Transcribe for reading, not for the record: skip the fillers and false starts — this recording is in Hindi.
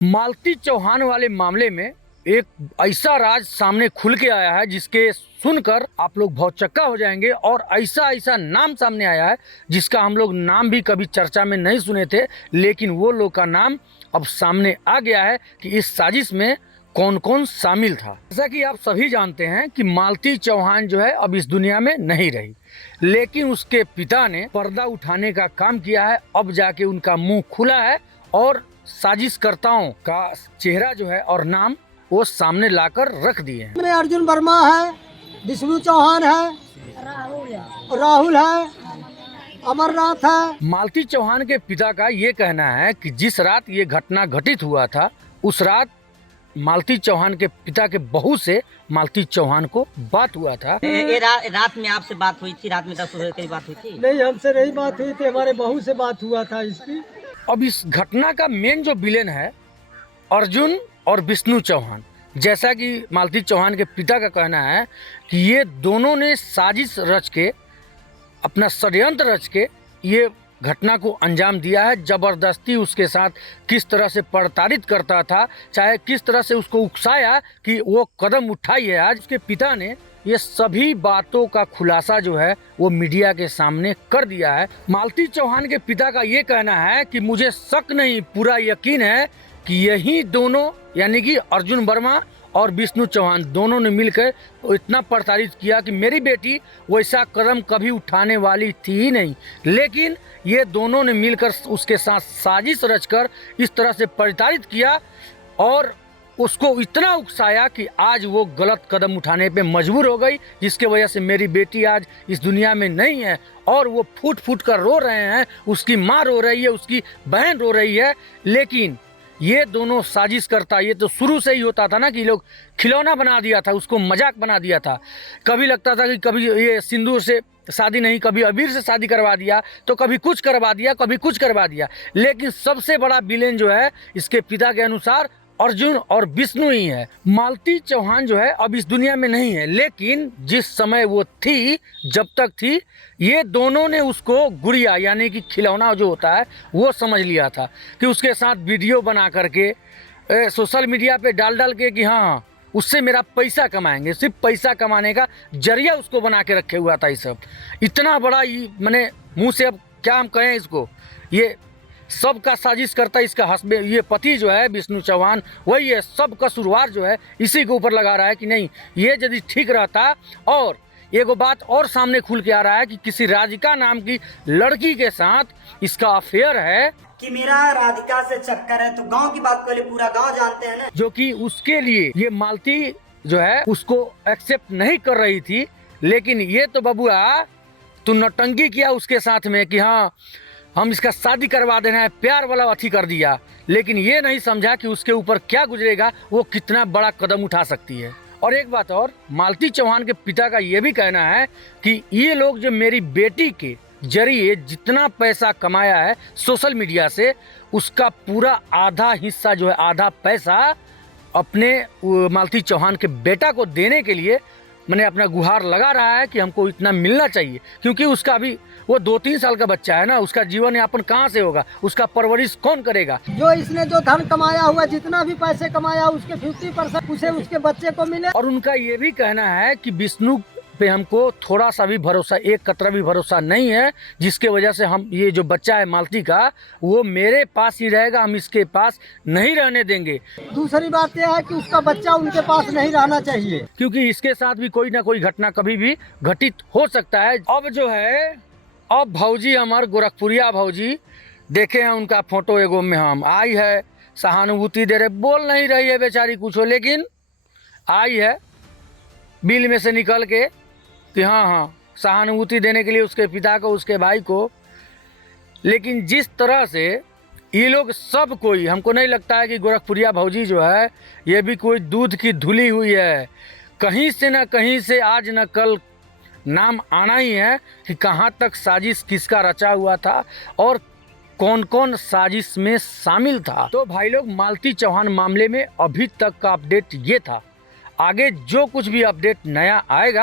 मालती चौहान वाले मामले में एक ऐसा राज सामने खुल के आया है जिसके सुनकर आप लोग भौचक्का हो जाएंगे। और ऐसा ऐसा नाम सामने आया है जिसका हम लोग नाम भी कभी चर्चा में नहीं सुने थे, लेकिन वो लोग का नाम अब सामने आ गया है कि इस साजिश में कौन कौन शामिल था। जैसा कि आप सभी जानते हैं कि मालती चौहान जो है अब इस दुनिया में नहीं रही, लेकिन उसके पिता ने पर्दा उठाने का काम किया है। अब जाके उनका मुंह खुला है और साजिशकर्ताओं का चेहरा जो है और नाम वो सामने लाकर रख दिए हैं। में अर्जुन वर्मा है, विष्णु चौहान है, राहुल है, अमरनाथ है। मालती चौहान के पिता का ये कहना है कि जिस रात ये घटना घटित हुआ था उस रात मालती चौहान के पिता के बहू से मालती चौहान को बात हुआ था। रात में आपसे बात हुई थी? रात में 10 बजे बात हुई थी? नहीं, हमसे नहीं बात हुई थी, हमारे बहू से बात हुआ था इसकी। अब इस घटना का मेन जो विलेन है अर्जुन और विष्णु चौहान। जैसा कि मालती चौहान के पिता का कहना है कि ये दोनों ने साजिश रच के, अपना षड्यंत्र रच के ये घटना को अंजाम दिया है। ज़बरदस्ती उसके साथ किस तरह से प्रताड़ित करता था, चाहे किस तरह से उसको उकसाया कि वो कदम उठाई है। आज उसके पिता ने ये सभी बातों का खुलासा जो है वो मीडिया के सामने कर दिया है। मालती चौहान के पिता का ये कहना है कि मुझे शक नहीं, पूरा यकीन है कि यही दोनों यानी कि अर्जुन वर्मा और विष्णु चौहान दोनों ने मिलकर इतना प्रताड़ित किया कि मेरी बेटी वैसा कदम कभी उठाने वाली थी ही नहीं, लेकिन ये दोनों ने मिलकर उसके साथ साजिश रचकर इस तरह से प्रताड़ित किया और उसको इतना उकसाया कि आज वो गलत कदम उठाने पे मजबूर हो गई, जिसके वजह से मेरी बेटी आज इस दुनिया में नहीं है। और वो फूट फूट कर रो रहे हैं, उसकी माँ रो रही है, उसकी बहन रो रही है। लेकिन ये दोनों साजिश करता, ये तो शुरू से ही होता था ना कि लोग खिलौना बना दिया था, उसको मजाक बना दिया था। कभी लगता था कि कभी ये सिंदूर से शादी नहीं, कभी अबीर से शादी करवा दिया, तो कभी कुछ करवा दिया, कभी कुछ करवा दिया। लेकिन सबसे बड़ा विलेन जो है इसके पिता के अनुसार अर्जुन और विष्णु ही है। मालती चौहान जो है अब इस दुनिया में नहीं है, लेकिन जिस समय वो थी, जब तक थी, ये दोनों ने उसको गुड़िया यानी कि खिलौना जो होता है वो समझ लिया था कि उसके साथ वीडियो बना करके सोशल मीडिया पे डाल के कि हाँ उससे मेरा पैसा कमाएंगे, सिर्फ पैसा कमाने का जरिया उसको बना के रखे हुआ था। ये सब इतना बड़ा, मैंने मुँह से अब क्या हम कहें इसको, ये सब का साजिश करता इसका हस्बैंड, ये पति जो है विष्णु चौहान, वही है। सब कसूरवार जो है इसी के ऊपर लगा रहा है कि नहीं, ये यदि ठीक रहता। और एगो बात और सामने खुल के आ रहा है कि किसी राधिका नाम की लड़की के साथ इसका अफेयर है, कि मेरा राधिका से चक्कर है। तो गांव की बात पहले पूरा गांव जानते हैं ना, जो कि उसके लिए ये मालती जो है उसको एक्सेप्ट नहीं कर रही थी। लेकिन ये तो बबुआ तू नौटंकी किया उसके साथ में कि हाँ हम इसका शादी करवा देना है, प्यार वाला अथी कर दिया। लेकिन ये नहीं समझा कि उसके ऊपर क्या गुजरेगा, वो कितना बड़ा कदम उठा सकती है। और एक बात और, मालती चौहान के पिता का ये भी कहना है कि ये लोग जो मेरी बेटी के जरिए जितना पैसा कमाया है सोशल मीडिया से, उसका पूरा आधा हिस्सा जो है, आधा पैसा अपने मालती चौहान के बेटा को देने के लिए मैंने अपना गुहार लगा रहा है कि हमको इतना मिलना चाहिए। क्योंकि उसका अभी वो 2-3 साल का बच्चा है ना, उसका जीवन यापन कहाँ से होगा, उसका परवरिश कौन करेगा। जो इसने जो धन कमाया हुआ, जितना भी पैसे कमाया उसके 50% उसे उसके बच्चे को मिले। और उनका ये भी कहना है कि विष्णु पे हमको थोड़ा सा भी भरोसा, एक कतरा भी भरोसा नहीं है, जिसके वजह से हम ये जो बच्चा है मालती का, वो मेरे पास ही रहेगा, हम इसके पास नहीं रहने देंगे। दूसरी बात यह है कि उसका बच्चा उनके पास नहीं रहना चाहिए, क्योंकि इसके साथ भी कोई ना कोई घटना कभी भी घटित हो सकता है। अब जो है, अब भौजी हमार गोरखपुरिया भौजी देखे हैं उनका फोटो एगो में हम आई है, सहानुभूति दे रहे, बोल नहीं रही है बेचारी कुछ हो, लेकिन आई है बिल में से निकल के कि हाँ सहानुभूति देने के लिए उसके पिता को, उसके भाई को। लेकिन जिस तरह से ये लोग सब कोई, हमको नहीं लगता है कि गोरखपुरिया भौजी जो है ये भी कोई दूध की धुली हुई है। कहीं से ना कहीं से आज न कल नाम आना ही है कि कहाँ तक साजिश किसका रचा हुआ था और कौन कौन साजिश में शामिल था। तो भाई लोग, मालती चौहान मामले में अभी तक का अपडेट ये था। आगे जो कुछ भी अपडेट नया आएगा